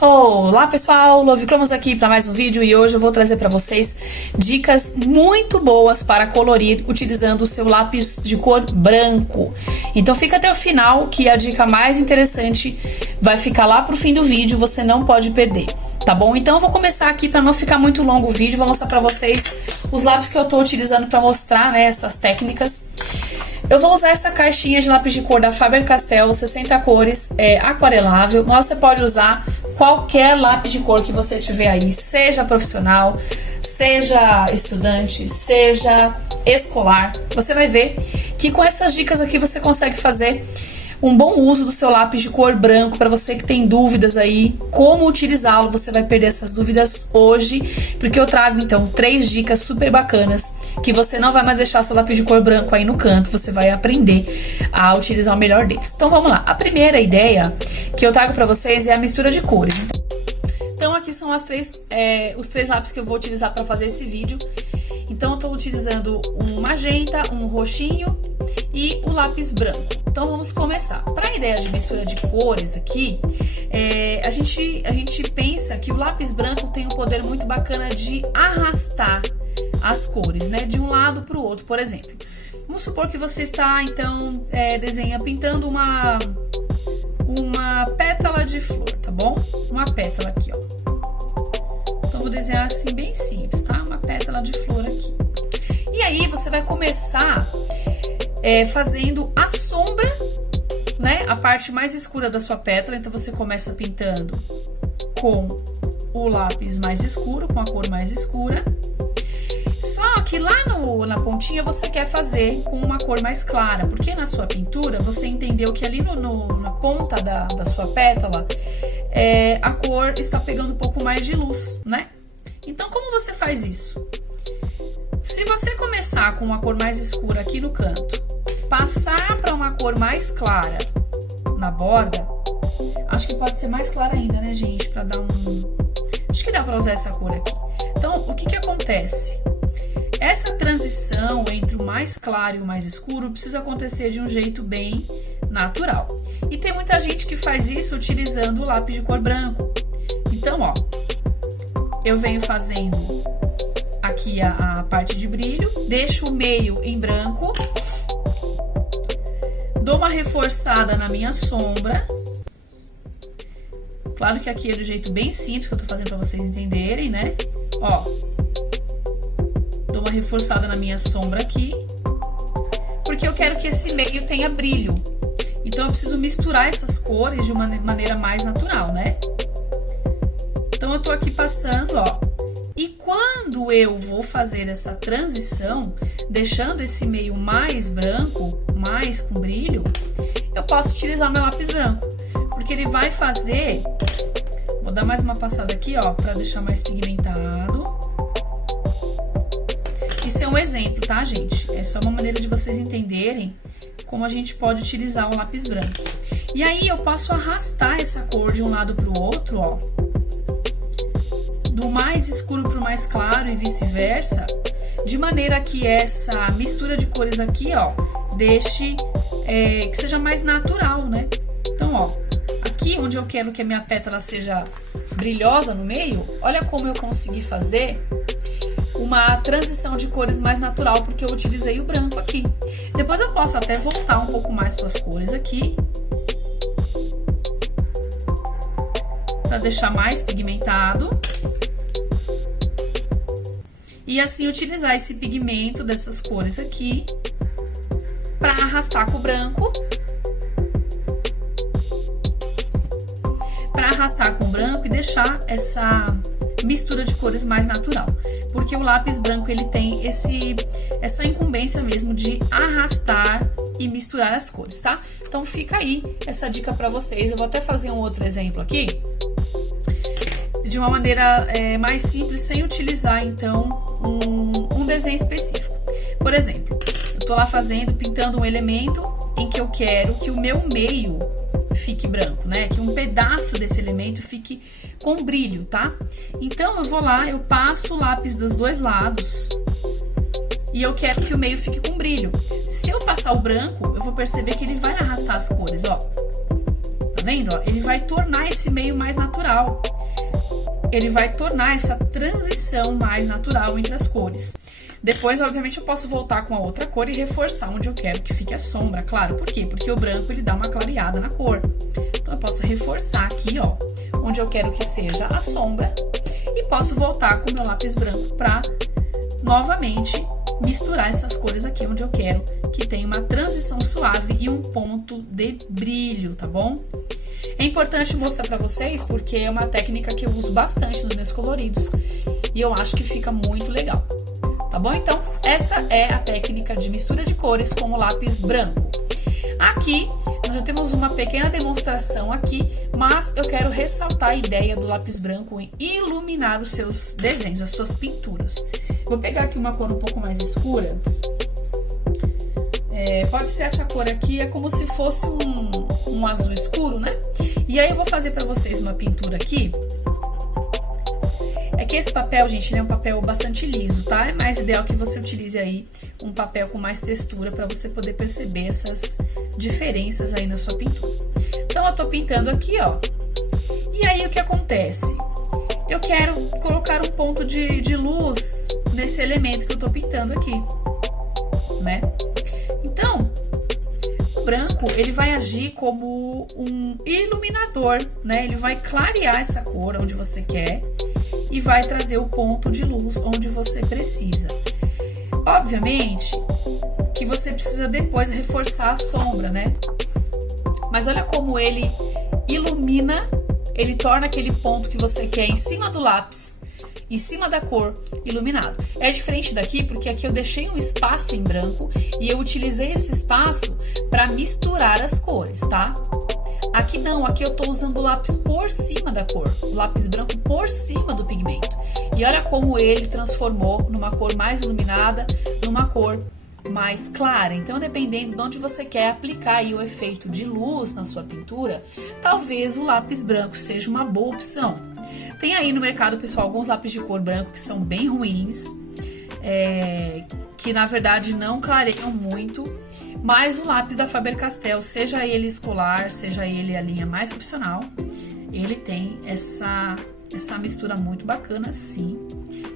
Olá pessoal, Love Cromos aqui para mais um vídeo e hoje eu vou trazer para vocês dicas muito boas para colorir utilizando o seu lápis de cor branco. Então fica até o final que a dica mais interessante vai ficar lá pro fim do vídeo, você não pode perder, tá bom? Então eu vou começar aqui para não ficar muito longo o vídeo, vou mostrar para vocês os lápis que eu tô utilizando para mostrar, né, essas técnicas. Eu vou usar essa caixinha de lápis de cor da Faber-Castell, 60 cores, aquarelável, mas você pode usar qualquer lápis de cor que você tiver aí, seja profissional, seja estudante, seja escolar. Você vai ver que com essas dicas aqui você consegue fazer um bom uso do seu lápis de cor branco. Para você que tem dúvidas aí como utilizá-lo, você vai perder essas dúvidas hoje, porque eu trago então 3 dicas super bacanas que você não vai mais deixar seu lápis de cor branco aí no canto, você vai aprender a utilizar o melhor deles. Então vamos lá, a primeira ideia que eu trago para vocês é a mistura de cores. Então aqui são os 3 lápis que eu vou utilizar para fazer esse vídeo. Então eu tô utilizando um magenta, um roxinho e o lápis branco. Então vamos começar. Para a ideia de mistura de cores aqui, a gente pensa que o lápis branco tem um poder muito bacana de arrastar as cores, né, de um lado para o outro. Por exemplo, vamos supor que você está então pintando uma pétala de flor, tá bom? Uma pétala aqui, ó. Então vou desenhar assim bem simples, tá? Uma pétala de flor aqui. E aí você vai começar fazendo a sombra, né? A parte mais escura da sua pétala. Então você começa pintando com o lápis mais escuro, com a cor mais escura. Só que lá na pontinha você quer fazer com uma cor mais clara, porque na sua pintura você entendeu que ali na ponta da sua pétala a cor está pegando um pouco mais de luz, né? Então como você faz isso? Se você começar com uma cor mais escura aqui no canto, passar para uma cor mais clara na borda, acho que pode ser mais clara ainda, né, gente? Para dar acho que dá para usar essa cor aqui. Então, o que acontece? Essa transição entre o mais claro e o mais escuro precisa acontecer de um jeito bem natural. E tem muita gente que faz isso utilizando o lápis de cor branco. Então, ó, eu venho fazendo aqui a parte de brilho, deixo o meio em branco, dou uma reforçada na minha sombra. Claro que aqui é do jeito bem simples que eu tô fazendo pra vocês entenderem, né? Ó, dou uma reforçada na minha sombra aqui, porque eu quero que esse meio tenha brilho. Então eu preciso misturar essas cores de uma maneira mais natural, né? Então eu tô aqui passando, ó. E quando eu vou fazer essa transição, deixando esse meio mais branco, mais com brilho, eu posso utilizar meu lápis branco, porque ele vai fazer... Vou dar mais uma passada aqui, ó, pra deixar mais pigmentado. Isso é um exemplo, tá, gente? É só uma maneira de vocês entenderem como a gente pode utilizar o lápis branco. E aí eu posso arrastar essa cor de um lado pro outro, ó, do mais escuro pro mais claro e vice-versa, de maneira que essa mistura de cores aqui, ó, deixe que seja mais natural, né? Então, ó, aqui onde eu quero que a minha pétala seja brilhosa no meio, olha como eu consegui fazer uma transição de cores mais natural, porque eu utilizei o branco aqui. Depois eu posso até voltar um pouco mais com as cores aqui, para deixar mais pigmentado. E assim utilizar esse pigmento dessas cores aqui para arrastar com o branco. Para arrastar com o branco e deixar essa mistura de cores mais natural. Porque o lápis branco, ele tem essa incumbência mesmo de arrastar e misturar as cores, tá? Então fica aí essa dica para vocês. Eu vou até fazer um outro exemplo aqui, de uma maneira mais simples, sem utilizar então um desenho específico. Por exemplo, eu tô lá pintando um elemento em que eu quero que o meu meio fique branco, né? Que um pedaço desse elemento fique com brilho, tá? Então eu vou lá, eu passo o lápis dos dois lados e eu quero que o meio fique com brilho. Se eu passar o branco, eu vou perceber que ele vai arrastar as cores, ó. Tá vendo? Ó? Ele vai tornar esse meio mais natural. Ele vai tornar essa transição mais natural entre as cores. Depois, obviamente, eu posso voltar com a outra cor e reforçar onde eu quero que fique a sombra, claro. Por quê? Porque o branco, ele dá uma clareada na cor. Então, eu posso reforçar aqui, ó, onde eu quero que seja a sombra. E posso voltar com o meu lápis branco pra, novamente, misturar essas cores aqui onde eu quero que tenha uma transição suave e um ponto de brilho, tá bom? É importante mostrar pra vocês porque é uma técnica que eu uso bastante nos meus coloridos e eu acho que fica muito legal, tá bom? Então, essa é a técnica de mistura de cores com o lápis branco. Aqui, nós já temos uma pequena demonstração aqui, mas eu quero ressaltar a ideia do lápis branco em iluminar os seus desenhos, as suas pinturas. Vou pegar aqui uma cor um pouco mais escura. Pode ser essa cor aqui, é como se fosse um azul escuro, né? E aí eu vou fazer pra vocês uma pintura aqui. É que esse papel, gente, ele é um papel bastante liso, tá? É mais ideal que você utilize aí um papel com mais textura pra você poder perceber essas diferenças aí na sua pintura. Então, eu tô pintando aqui, ó. E aí, o que acontece? Eu quero colocar um ponto de luz nesse elemento que eu tô pintando aqui, né? Então, o branco, ele vai agir como um iluminador, né? Ele vai clarear essa cor onde você quer e vai trazer o ponto de luz onde você precisa. Obviamente que você precisa depois reforçar a sombra, né? Mas olha como ele ilumina, ele torna aquele ponto que você quer em cima do lápis, em cima da cor, iluminado. É diferente daqui porque aqui eu deixei um espaço em branco e eu utilizei esse espaço para misturar as cores, tá? Aqui não, aqui eu tô usando o lápis por cima da cor, o lápis branco por cima do pigmento. E olha como ele transformou numa cor mais iluminada, numa cor mais clara. Então, dependendo de onde você quer aplicar aí o efeito de luz na sua pintura, talvez o lápis branco seja uma boa opção. Tem aí no mercado, pessoal, alguns lápis de cor branco que são bem ruins, que na verdade não clareiam muito, mas o lápis da Faber-Castell, seja ele escolar, seja ele a linha mais profissional, ele tem essa mistura muito bacana, sim,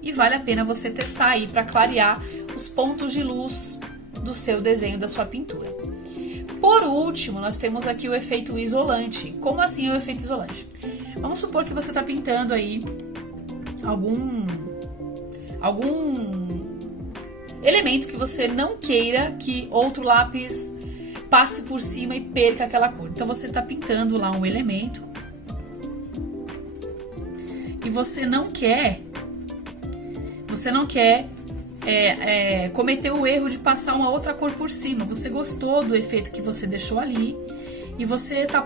e vale a pena você testar aí para clarear os pontos de luz do seu desenho, da sua pintura. Por último, nós temos aqui o efeito isolante. Como assim o efeito isolante? Vamos supor que você está pintando aí algum elemento que você não queira que outro lápis passe por cima e perca aquela cor. Então, você está pintando lá um elemento e você não quer cometer o erro de passar uma outra cor por cima. Você gostou do efeito que você deixou ali e você tá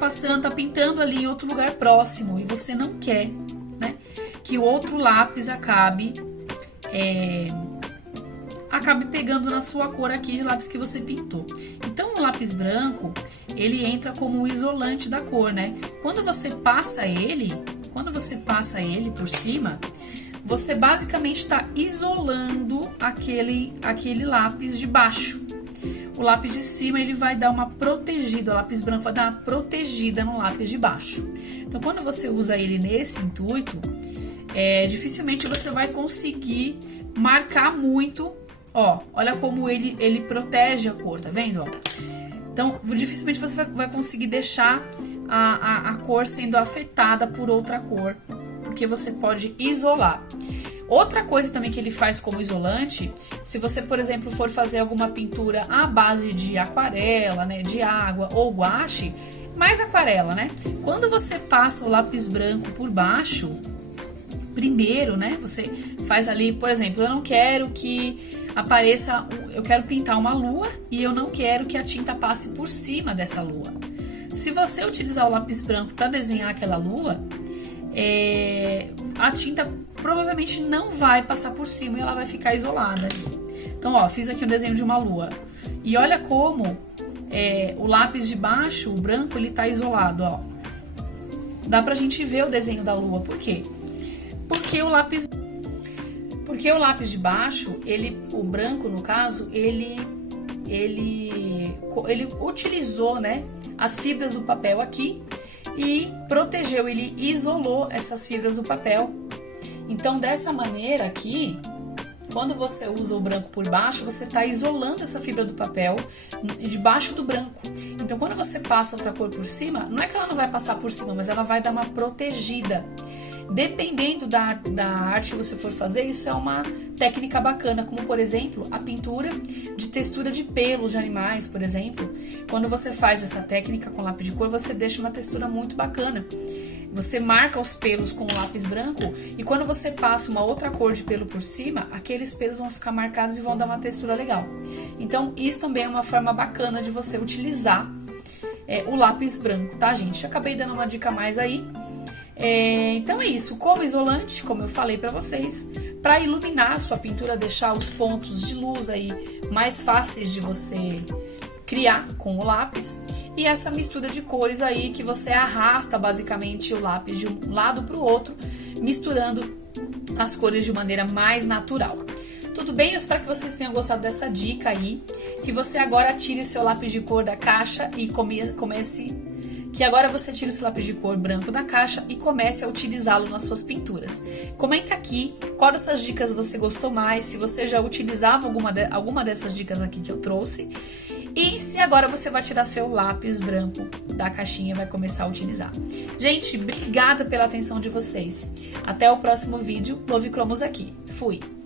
pintando ali em outro lugar próximo e você não quer, né, que o outro lápis acabe pegando na sua cor aqui de lápis que você pintou. Então, o lápis branco, ele entra como o isolante da cor, né? Quando você passa ele por cima, você basicamente está isolando aquele lápis de baixo. O lápis de cima, ele vai dar uma protegida, o lápis branco vai dar uma protegida no lápis de baixo. Então, quando você usa ele nesse intuito, dificilmente você vai conseguir marcar muito. Ó, olha como ele protege a cor, tá vendo? Ó? Então, dificilmente você vai conseguir deixar a cor sendo afetada por outra cor, porque você pode isolar. Outra coisa também que ele faz como isolante, se você, por exemplo, for fazer alguma pintura à base de aquarela, né, de água ou guache, mais aquarela, né? Quando você passa o lápis branco por baixo, primeiro, né, você faz ali, por exemplo, eu não quero que apareça, eu quero pintar uma lua e eu não quero que a tinta passe por cima dessa lua. Se você utilizar o lápis branco para desenhar aquela lua, a tinta provavelmente não vai passar por cima e ela vai ficar isolada. Então, ó, fiz aqui o desenho de uma lua. E olha como o lápis de baixo, o branco, ele tá isolado, ó. Dá pra gente ver o desenho da lua. Por quê? Porque o lápis de baixo, o branco, no caso, ele utilizou, né, as fibras do papel aqui e protegeu, ele isolou essas fibras do papel. Então, dessa maneira aqui, quando você usa o branco por baixo, você está isolando essa fibra do papel debaixo do branco. Então, quando você passa outra cor por cima, não é que ela não vai passar por cima, mas ela vai dar uma protegida. Dependendo da arte que você for fazer, isso é uma técnica bacana, como por exemplo, a pintura de textura de pelos de animais, por exemplo. Quando você faz essa técnica com lápis de cor, você deixa uma textura muito bacana. Você marca os pelos com o lápis branco e quando você passa uma outra cor de pelo por cima, aqueles pelos vão ficar marcados e vão dar uma textura legal. Então, isso também é uma forma bacana de você utilizar o lápis branco, tá, gente? Eu acabei dando uma dica a mais aí. Então é isso, como isolante, como eu falei pra vocês, para iluminar a sua pintura, deixar os pontos de luz aí mais fáceis de você criar com o lápis, e essa mistura de cores aí que você arrasta basicamente o lápis de um lado para o outro, misturando as cores de maneira mais natural. Tudo bem? Eu espero que vocês tenham gostado dessa dica aí, que você agora tire seu lápis de cor da caixa e que agora você tire esse lápis de cor branco da caixa e comece a utilizá-lo nas suas pinturas. Comenta aqui qual dessas dicas você gostou mais, se você já utilizava alguma dessas dicas aqui que eu trouxe, e se agora você vai tirar seu lápis branco da caixinha e vai começar a utilizar. Gente, obrigada pela atenção de vocês. Até o próximo vídeo. Love Cromos aqui. Fui!